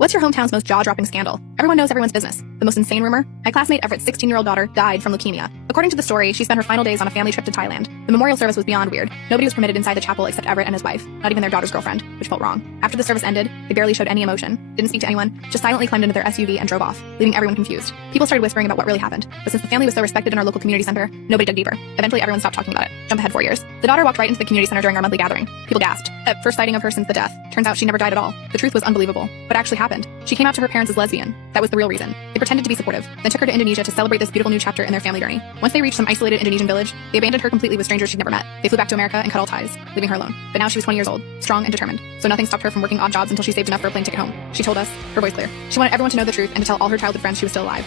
What's your hometown's most jaw-dropping scandal? Everyone knows everyone's business. The most insane rumor? My classmate Everett's 16-year-old daughter died from leukemia. According to the story, she spent her final days on a family trip to Thailand. The memorial service was beyond weird. Nobody was permitted inside the chapel except Everett and his wife, not even their daughter's girlfriend, which felt wrong. After the service ended, they barely showed any emotion, didn't speak to anyone, just silently climbed into their SUV and drove off, leaving everyone confused. People started whispering about what really happened, but since the family was so respected in our local community center, nobody dug deeper. Eventually, everyone stopped talking about it. Jump ahead 4 years. The daughter walked right into the community center during our monthly gathering. People gasped. First sighting of her since the death. Turns out she never died at all. The truth was unbelievable. What actually happened? She came out to her parents as lesbian. That was the real reason. They pretended to be supportive, then took her to Indonesia to celebrate this beautiful new chapter in their family journey. Once they reached some isolated Indonesian village, they abandoned her completely with strangers she'd never met. They flew back to America and cut all ties, leaving her alone. But now she was 20 years old, strong and determined. So nothing stopped her from working odd jobs until she saved enough for a plane ticket home. She told us, her voice clear. She wanted everyone to know the truth and to tell all her childhood friends she was still alive.